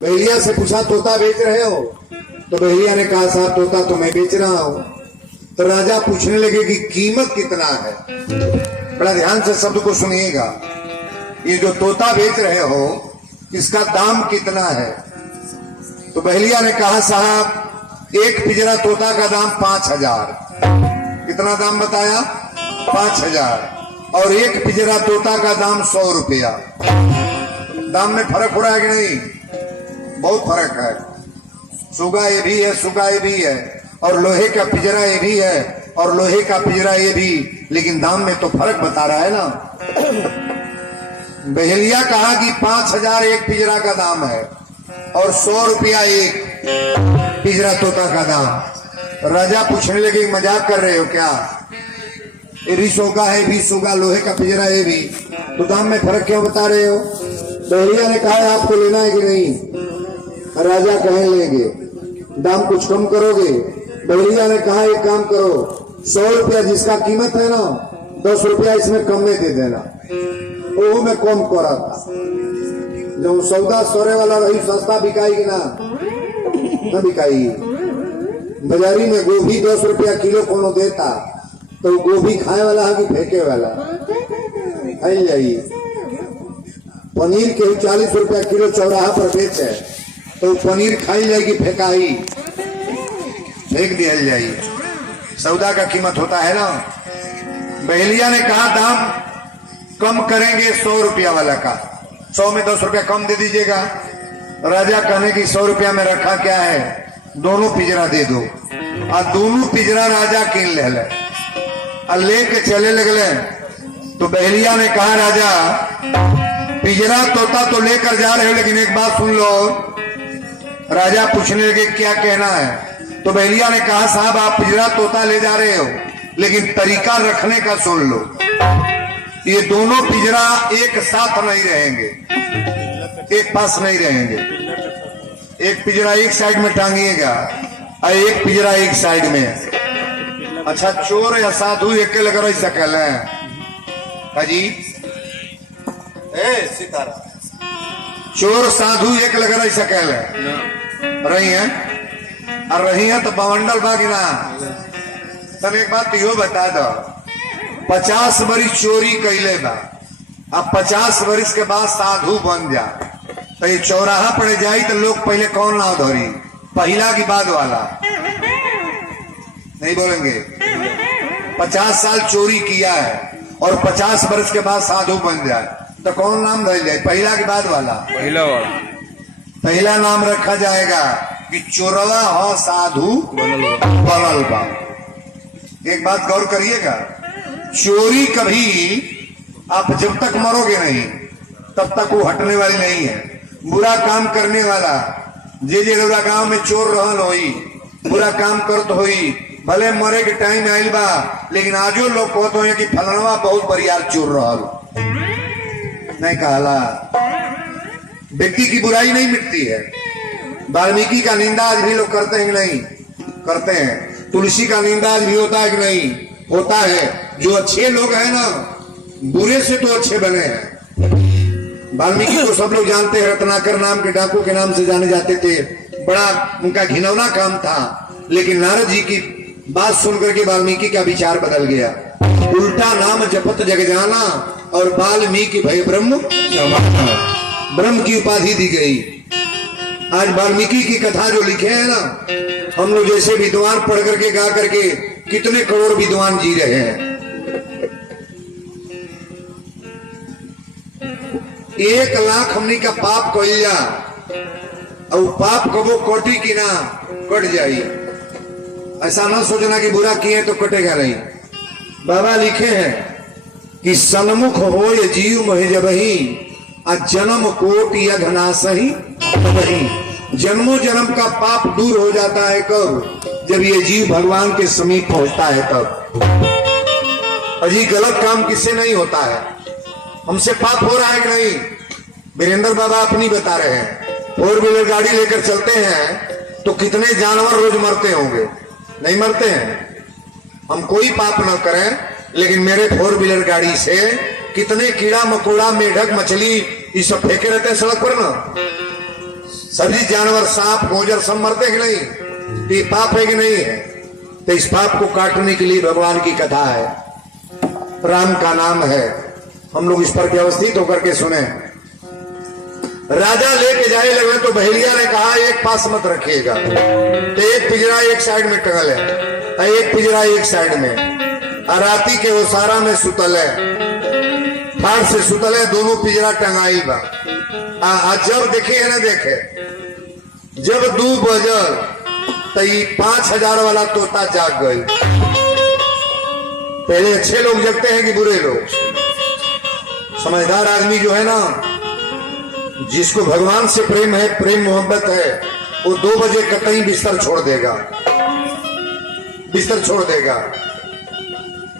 बहेलिया से पूछा तोता बेच रहे हो? तो बहेलिया ने कहा साहब तोता तो मैं बेच रहा हूं। तो राजा पूछने लगे कि कीमत कितना है। बड़ा ध्यान से शब्द को सुनिएगा, ये जो तोता बेच रहे हो इसका दाम कितना है? तो बहेलिया ने कहा साहब एक पिंजरा तोता का दाम 5,000। कितना दाम बताया? 5,000। और एक पिंजरा तोता का दाम 100 रुपया। दाम में फर्क हो रहा है कि नहीं? बहुत फर्क है। सुगा ये भी है, सुगा ये भी है, और लोहे का पिंजरा ये भी है, और लोहे का पिंजरा ये भी, लेकिन दाम में तो फर्क बता रहा है ना। बहेलिया कहा कि 5,000 एक पिंजरा का दाम है और 100 रुपया एक पिंजरा तोता का दाम। राजा पूछने लगे मजाक कर रहे हो क्या? ये भी सोगा है, भी सोगा, लोहे का पिंजरा ये भी, तो दाम में फर्क क्यों बता रहे हो? बहेलिया ने कहा आपको लेना है कि नहीं? राजा कहे लेंगे। दाम कुछ कम करोगे? बहेलिया ने कहा एक काम करो, 100 रुपया जिसका कीमत है ना, 10 रुपया इसमें कम में दे देना। वो मैं कम करा था। जो सौदा सोरे वाला रही सस्ता बिकाएगी ना, न बिकाएगी। बाजारी में गोभी 10 रुपया किलो कोनो देता, तो गोभी खाए वाला है कि फेंके वाला? आई जाइए। पनीर के 40 रुपया किलो चौराहा पर बेचे, तो पनीर खाई जाएगी फेंकाई? फेंक दिया जाएगी। सौदा का कीमत होता है ना। बहेलिया ने कहा दाम कम करेंगे 100 रुपया वाला का, 100 में 10 रुपया कम दे दीजिएगा। राजा कहने की 100 रुपया में रखा क्या है, दोनों पिंजरा दे दो। और दोनों पिंजरा राजा कीन ले और लेके चले लगले। तो बहेलिया ने कहा राजा पिंजरा तोता तो लेकर जा रहे हो, लेकिन एक बात सुन लो। राजा पूछने लगे क्या कहना है? तो बहेलिया ने कहा साहब आप पिंजरा तोता ले जा रहे हो, लेकिन तरीका रखने का सुन लो। ये दोनों पिंजरा एक साथ नहीं रहेंगे, एक पास नहीं रहेंगे। एक पिंजरा एक साइड में टांगिएगा और एक पिंजरा एक साइड में। अच्छा चोर या साधु एक लग रही सकल है अजी? सितारा चोर साधु एक लग रही सकल है रही है, और रही है तो बवंडल बागिना। तब एक बात यो बता दो, 50 वर्ष चोरी कैले बा, अब 50 वर्ष के बाद साधु बन जा, तो ये चौराहा पड़े जाई तो लोग पहले कौन नाव धरी? पहला की बाद वाला? नहीं बोलेंगे। 50 साल चोरी किया है और 50 वर्ष के बाद साधु बन जाए तो कौन नाम धर जाए? पहला की बाद वाला? पहला वाला। पहला नाम रखा जाएगा कि चोरवा हो साधु बनल बा। एक बात गौर करिएगा, चोरी कभी आप जब तक मरोगे नहीं तब तक वो हटने वाली नहीं है। बुरा काम करने वाला जे रउरा गांव में चोर रहल होई, बुरा काम करत होई, भले मरे के टाइम आइल बा, लेकिन आजो लोग कहते हो कि फलनवा बहुत बरियार चोर रहल। नहीं कहला। व्यक्ति की बुराई नहीं मिटती है। वाल्मीकि का निंदा आज भी लोग करते हैं कि नहीं? करते हैं। तुलसी का निंदा आज भी होता है कि नहीं? होता है। जो अच्छे लोग हैं ना, बुरे से तो अच्छे बने हैं। वाल्मीकि को सब लोग जानते हैं, रत्नाकर नाम के डाकू के नाम से जाने जाते थे। बड़ा उनका घिनौना काम था, लेकिन नारद जी की बात सुनकर के वाल्मीकि का विचार बदल गया। उल्टा नाम जपत जग जाना और वाल्मीकि भय ब्रह्म समाना, ब्रह्म की उपाधि दी गई। आज वाल्मीकि की कथा जो लिखे हैं ना, हम लोग जैसे विद्वान पढ़ करके गा करके कितने करोड़ विद्वान जी रहे हैं। 1 लाख हमनी का पाप कइला, और पाप कबो कोटि की ना कट जाई। ऐसा ना सोचना कि बुरा किए तो कटेगा नहीं। बाबा लिखे हैं कि सन्मुख हो ये जीव मोहि जबहि, जन्म कोटि अघनासहि तबहि। जन्मों जन्म का पाप दूर हो जाता है कब? जब ये जीव भगवान के समीप पहुंचता है तब। अजी गलत काम किससे नहीं होता है? हमसे पाप हो रहा है कि नहीं? वीरेंद्र बाबा अपनी बता रहे हैं। 4 व्हीलर गाड़ी लेकर चलते हैं तो कितने जानवर रोज मरते होंगे? नहीं मरते हैं? हम कोई पाप ना करें, लेकिन मेरे 4 व्हीलर गाड़ी से कितने कीड़ा मकोड़ा, मेढक, मछली ये सब फेंके रहते हैं सड़क पर ना। सभी जानवर सांप गोजर सब मरते हैं कि नहीं? तो ये पाप है कि नहीं है? तो इस पाप को काटने के लिए भगवान की कथा है, राम का नाम है। हम लोग इस पर व्यवस्थित होकर के सुने। राजा लेके जाए लगे तो बहेलिया ने कहा एक पास मत रखिएगा। तो एक पिंजरा एक साइड में टंगल है, एक पिंजरा एक साइड में, और राती के ओसारा में सुतल है, ठाड़ से सुतल है, दोनों पिंजरा टंगाई बा। जब देखे है ना देखे, जब 2 बजल तो 5000 वाला तोता जाग गई। पहले अच्छे लोग जगते हैं कि बुरे लोग? समझदार आदमी जो है ना, जिसको भगवान से प्रेम है, प्रेम मोहब्बत है, वो 2 बजे कतई बिस्तर छोड़ देगा, बिस्तर छोड़ देगा।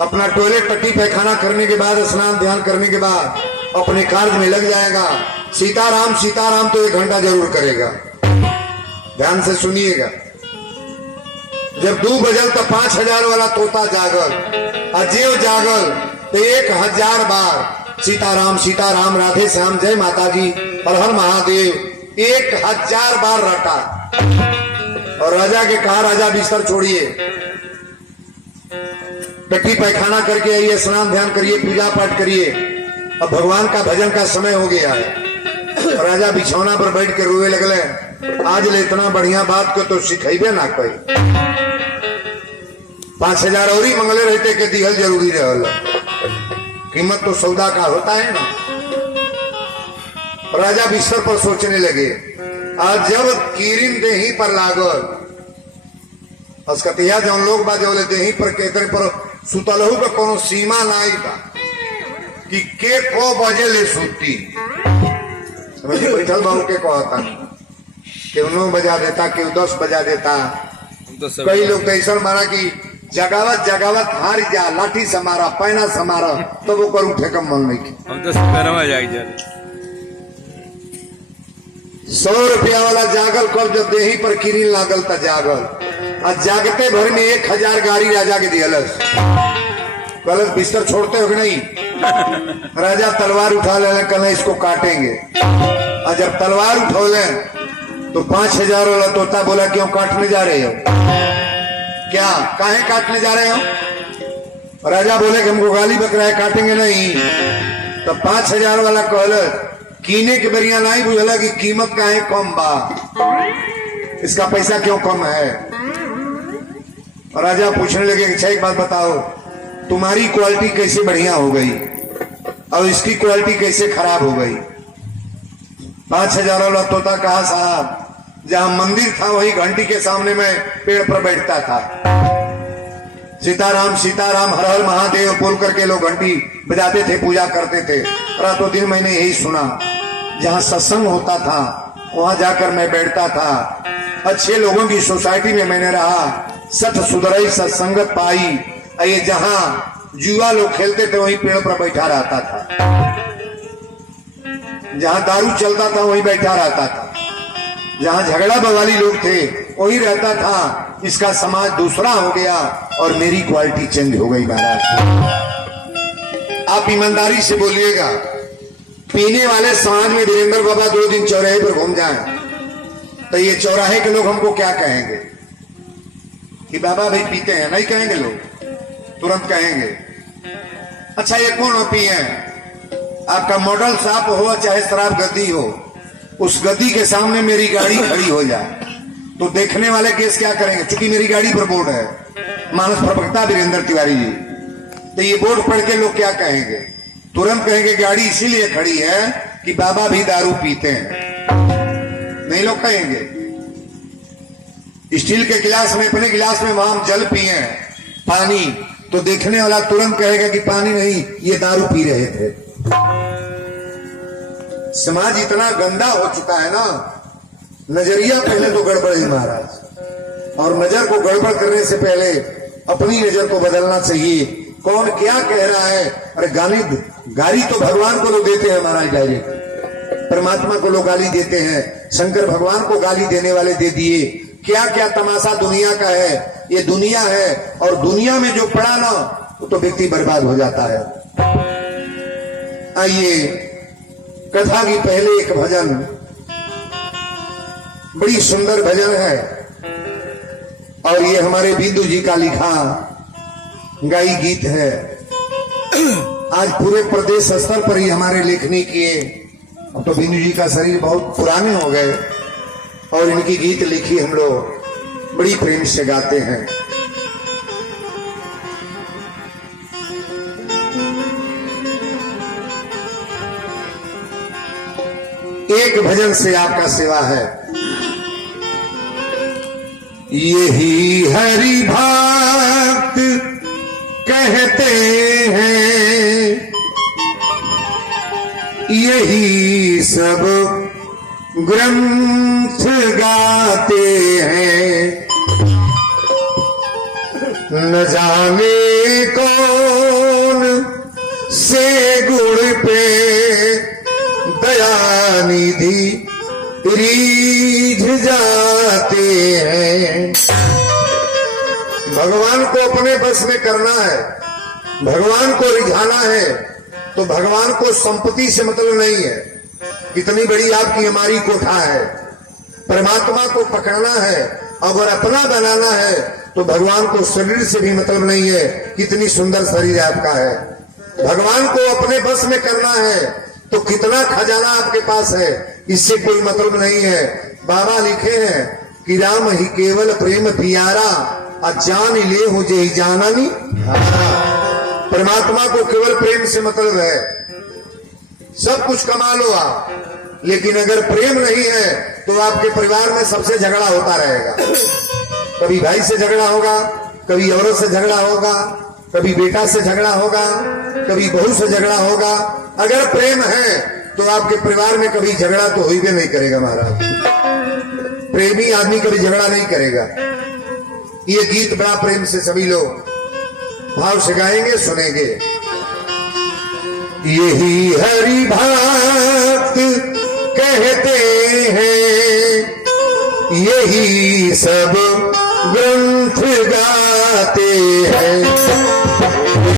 अपना टॉयलेट टट्टी पैखाना करने के बाद, स्नान ध्यान करने के बाद अपने कार्य में लग जाएगा। सीताराम सीताराम तो 1 घंटा जरूर करेगा। ध्यान से सुनिएगा। जब 2 बजल तो 5000 वाला तोता जागल, अजेव जागल तो 1000 बार सीताराम सीताराम, राधे श्याम, जय माता जी, हर हर महादेव 1000 बार रटा। और राजा के कहा राजा बिस्तर छोड़िए, टट्टी पैखाना करके आइए, स्नान ध्यान करिए, पूजा पाठ करिए, अब भगवान का भजन का समय हो गया है। राजा बिछौना पर बैठ के रोए लगले, आज ले इतना बढ़िया बात को तो सिखेबे ना कोई। 5000 और ही मंगले रहते के दिहल जरूरी रहल, कीमत तो सौदा का होता है ना। राजा बिस्तर पर सोचने लगे। आज जब कीरिन देही पर लागल, अस्कतिया जौन लोग बा जौले देही पर केतरे पर सुतलहू का कोनो सीमा नहीं बा कि के को बजे ले सुती। समझिए बैठल बाबू के कहता केव 9 बजा देता, केव 10 बजा देता। कई लोग तो ऐसा मारा कि जगावत जगावत हार जा, लाठी से मारा, पैना से मारा, तो वो कर उठे कम मन नहीं। हम तो 100 रुपया वाला जागल कब जब देही पर किरिन लागल था जागल, और जागते भर में 1000 गाड़ी राजा के दियलस। कलश बिस्तर छोड़ते हो कि नहीं? राजा तलवार उठा ले, कल इसको काटेंगे। और जब तलवार उठौले तो 5000 वाला तोता बोला क्यों काटने जा रहे हो? क्या काहे काटने जा रहे हो? राजा बोले कि हमको गाली बक रहा है, काटेंगे नहीं। तो 5000 वाला कहल कीने के बरिया नहीं बुझला कि कीमत काहे कम बा, इसका पैसा क्यों कम है। और राजा पूछने लगे कि अच्छा एक बात बताओ, तुम्हारी क्वालिटी कैसे बढ़िया हो गई और इसकी क्वालिटी कैसे खराब हो गई? 5000 वाला तोता कहा साहब, जहां मंदिर था वही घंटी के सामने में पेड़ पर बैठता था, सीताराम सीताराम हर हर महादेव बोल करके लोग घंटी बजाते थे, पूजा करते थे। रातों दिन मैंने यही सुना। जहां सत्संग होता था वहां जाकर मैं बैठता था, अच्छे लोगों की सोसाइटी में मैंने रहा, सठ सुधरई सत्संगत पाई। ये जहां जुआ लोग खेलते थे वहीं पेड़ पर बैठा रहता था, जहां दारू चलता था वहीं बैठा रहता था, जहां झगड़ा बवाली लोग थे वही रहता था। इसका समाज दूसरा हो गया और मेरी क्वालिटी चेंज हो गई। महाराज आप ईमानदारी से बोलिएगा, पीने वाले समाज में वीरेंद्र बाबा 2 दिन चौराहे पर घूम जाएं तो ये चौराहे के लोग हमको क्या कहेंगे कि बाबा भाई पीते हैं? नहीं कहेंगे लोग, तुरंत कहेंगे अच्छा ये कौन पिए? आपका मॉडल साफ हो चाहे शराब गद्दी हो, उस गद्दी के सामने मेरी गाड़ी खड़ी हो जाए तो देखने वाले केस क्या करेंगे? चूंकि मेरी गाड़ी पर बोर्ड है मानस प्रवक्ता वीरेंद्र तिवारी जी, तो ये बोर्ड पढ़ के लोग क्या कहेंगे? तुरंत कहेंगे गाड़ी इसीलिए खड़ी है कि बाबा भी दारू पीते हैं। नहीं लोग कहेंगे। स्टील के गिलास में, अपने गिलास में वहां जल पिए पानी, तो देखने वाला तुरंत कहेगा कि पानी नहीं ये दारू पी रहे थे। समाज इतना गंदा हो चुका है ना, नजरिया पहले तो गड़बड़ ही महाराज, और नजर को गड़बड़ करने से पहले अपनी नजर को बदलना चाहिए। कौन क्या कह रहा है? अरे गाली तो भगवान को लोग देते हैं महाराज, डायरेक्ट परमात्मा को लोग गाली देते हैं, शंकर भगवान को गाली देने वाले दे दिए। क्या क्या तमाशा दुनिया का है, ये दुनिया है, और दुनिया में जो पड़ा ना तो व्यक्ति बर्बाद हो जाता है। आइए कथा की पहले एक भजन बड़ी सुंदर भजन है और ये हमारे बिंदु जी का लिखा गाई गीत है। आज पूरे प्रदेश स्तर पर ही हमारे लेखनी किए। अब तो बिंदु जी का शरीर बहुत पुराने हो गए और इनकी गीत लिखी हम लोग बड़ी प्रेम से गाते हैं। एक भजन से आपका सेवा है। यही हरि भक्त कहते हैं, यही सब ग्रंथ गाते हैं, न जाने कौन से गुण पे दयानिधि रीझ जाते हैं। भगवान को अपने बस में करना है, भगवान को रिझाना है, तो भगवान को संपत्ति से मतलब नहीं है कितनी बड़ी आपकी हमारी कोठा है। परमात्मा को पकड़ना है अगर अपना बनाना है तो भगवान को शरीर से भी मतलब नहीं है कितनी सुंदर शरीर आपका है। भगवान को अपने बस में करना है तो कितना खजाना आपके पास है इससे कोई मतलब नहीं है। बाबा लिखे हैं कि राम ही केवल प्रेम पियारा अजान ले हो जे जानानी। परमात्मा को केवल प्रेम से मतलब है। सब कुछ कमा लो आप, लेकिन अगर प्रेम नहीं है तो आपके परिवार में सबसे झगड़ा होता रहेगा। कभी भाई से झगड़ा होगा, कभी औरत से झगड़ा होगा, कभी बेटा से झगड़ा होगा, कभी बहू से झगड़ा होगा। अगर प्रेम है तो आपके परिवार में कभी झगड़ा तो हो भी नहीं करेगा महाराज। प्रेमी आदमी कभी झगड़ा नहीं करेगा। ये गीत बड़ा प्रेम से सभी लोग भाव से गाएंगे, सुनेंगे। यही हरि भक्त कहते हैं, यही सब ग्रंथ गाते हैं।